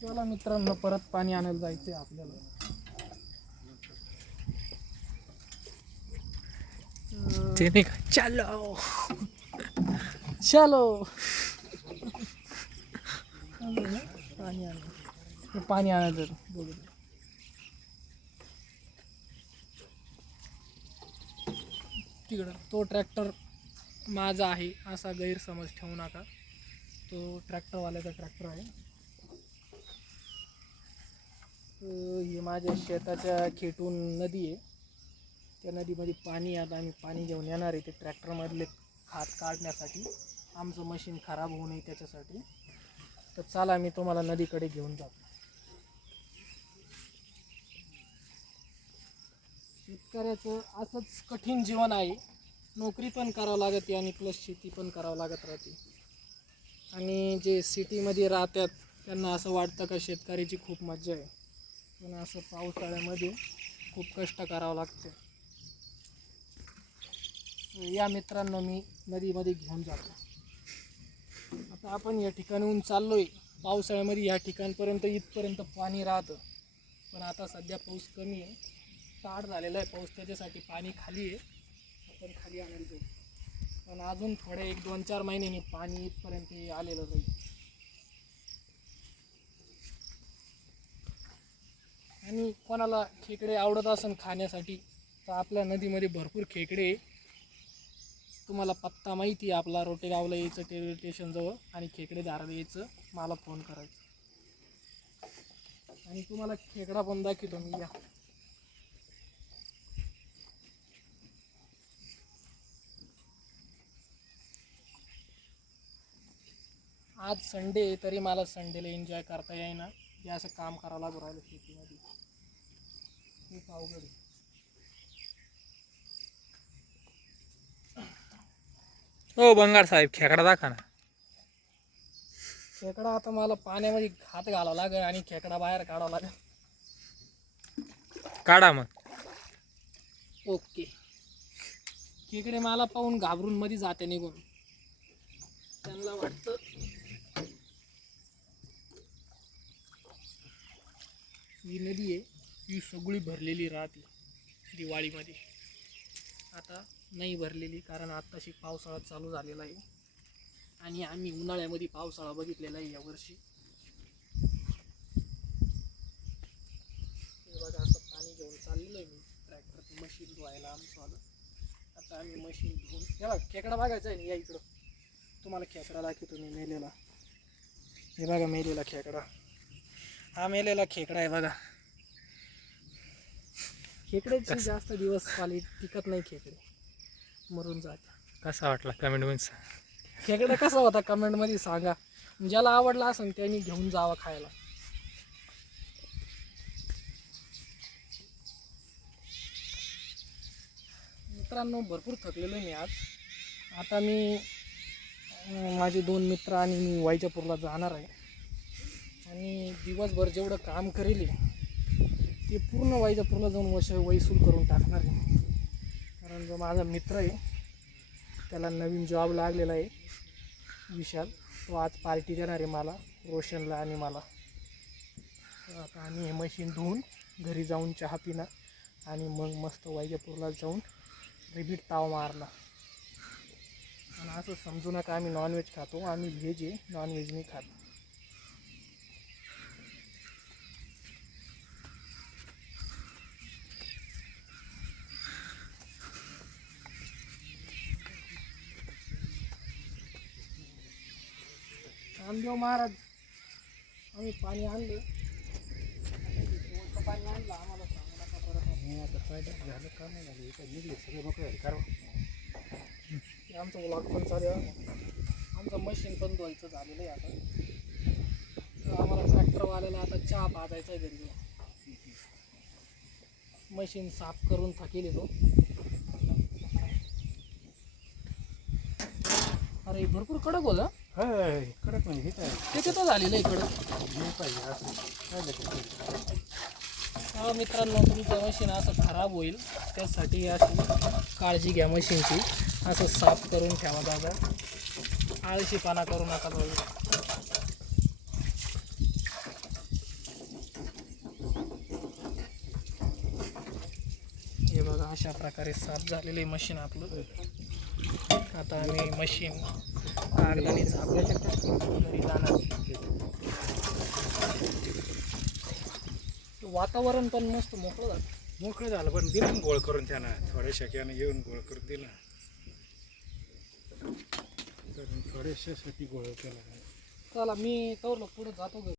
चला मित्रांनो, परत पाणी आणायला जायचंय आपल्याला. चलो चलो पाणी आणायचं बघू. तिकडं तो ट्रॅक्टर माझा आहे असा गैरसमज ठेवू नका. तो ट्रॅक्टरवाल्याचा ट्रॅक्टर आहे. हे माझ्या शेताच्या खेटून नदी आहे. त्या नदीमध्ये पाणी आहे. आम्ही पाणी घेऊन येणार आहे ते ट्रॅक्टरमधले हात काढण्यासाठी. आमचं मशीन खराब होऊ नये त्याच्यासाठी. तर चला मी तुम्हाला नदीकडे घेऊन जातो. शेतकऱ्याचं असंच कठीण जीवन आहे. नोकरी पण करावं लागते आणि प्लस शेती पण करावं लागत राहते. आणि जे सिटीमध्ये राहतात त्यांना असं वाटतं का शेतकऱ्याची खूप मजा आहे, पण असं पावसाळ्यामध्ये खूप कष्ट करावं लागतं. या मित्रांनो, मी नदीमध्ये घेऊन जातो. आता आपण या ठिकाणाहून चाललो आहे. पावसाळ्यामध्ये या ठिकाणपर्यंत इथपर्यंत पाणी राहतं, पण आता सध्या पाऊस कमी आहे. स्टार्ट झालेला आहे पाऊस, त्याच्यासाठी पाणी खाली आहे. आपण खाली आणायला जाऊ, पण अजून थोडे 1-2-4 महिन्यांनी पाणी इथपर्यंत आलेलं राहील. आणि कोणाला खेकडे आवडत असेल खाण्यासाठी तर आपल्या नदीमध्ये भरपूर खेकडे आहे. तुम्हाला पत्ता माहिती आहे आपला, रोटेगावला यायचं रेल्वे स्टेशनजवळ आणि खेकडे धाराला यायचं, मला फोन करायचं आणि तुम्हाला खेकडा पण दाखवतो मी. या आज संडे तरी मला संडेला एन्जॉय करता येईना. हे असं काम करावं लागू राहिलं शेतीमध्ये, खूप अवघड आहे. ओ बंगार साहेब, खेकडा दाखवा ना. खेकडा आता मला पाण्यामध्ये हात घालावा लागेल आणि खेकडा बाहेर काढावा लागेल. काढा मग. ओके. खेकडे मला पाहून घाबरून मध्ये जाते निघून. त्यांना वाटतं ही नदी आहे ही सगळी भरलेली राहते दिवाळीमध्ये. आता नाही भरलेली, कारण आत्ताशी पावसाळा चालू झालेला आहे आणि आम्ही उन्हाळ्यामध्ये पावसाळा बघितलेला आहे यावर्षी. हे बघा, असं पाणी घेऊन चाललेलं आहे मी ट्रॅक्टर मशीन धुवायला आमचं आलं. आता आम्ही मशीन धुवून, हे बघा खेकडा बघायचा आहे. या इकडं तुम्हाला खेकडा दाखवतो मी मेलेला. हे बघा मेलेला खेकडा, हा मेलेला खेकडा आहे बघा. खेकड्याची जास्त दिवस टिकत नाही, खेकडे मरून जाते. कसा वाटला कमेंट मध्ये? खेकडा कसा होता कमेंटमध्ये सांगा. ज्याला आवडला असेल त्यांनी घेऊन जावा खायला. मित्रांनो, भरपूर थकलेलो आहे मी आज. आता मी माझे 2 मित्र आणि मी वाईजापूरला जाणार आहे आणि दिवसभर जेवढं काम करेल ते पूर्ण वाईजापूरला जाऊन वैसूल करून टाकणार आहे. कारण जो माझा मित्र आहे त्याला नवीन जॉब लागलेला आहे विशाल, तो आज पार्टी देणार आहे मला, रोशनला आणि मला. आता आम्ही हे मशीन धुवून घरी जाऊन चहा पिणार आणि मग मस्त वाईजापूरला जाऊन रिपीट ताव मारला. आणि असं समजू नका आम्ही नॉनव्हेज खातो, आम्ही व्हेज आहे, नॉनव्हेज नाही खात. रामदेव महाराज, आम्ही पाणी आणलं, पाणी आणलं आम्हाला सांगू नका परत. आता काय झालं का नाही झालं काय निघले सगळे मोकळे कारण आमचं व्लॉग पण चालू आहे. आमचं मशीन पण धुवायचं झालेलं आहे आता. तर आम्हाला ट्रॅक्टरवाल्याला आता चहा पाजायचा आहे घरी. मशीन साफ करून थकेल येतो. अरे भरपूर कडक होतं. कडक नाही हे काय किती तर झालेलं आहे कडक. पाहिजे असं. हा मित्रांनो, तुमचं मशीन असं खराब होईल त्यासाठी अशी काळजी घ्या मशीनची. असं साफ करून ठेवा दादा, आळशीपणा करू नका. अशा प्रकारे साफ झालेले मशीन आपलं. आता आम्ही मशीन कागदाने झाकून घरी जाणार. वातावरण पण मस्त मोकळं झालं. मोकळं झालं पण दिलं ना गोळ करून त्यानं थोड्याशा यानं येऊन गोळ करून दिलं. थोड्याशासाठी गोळ केला. चला मी तोरलं पुढे जातो घरी.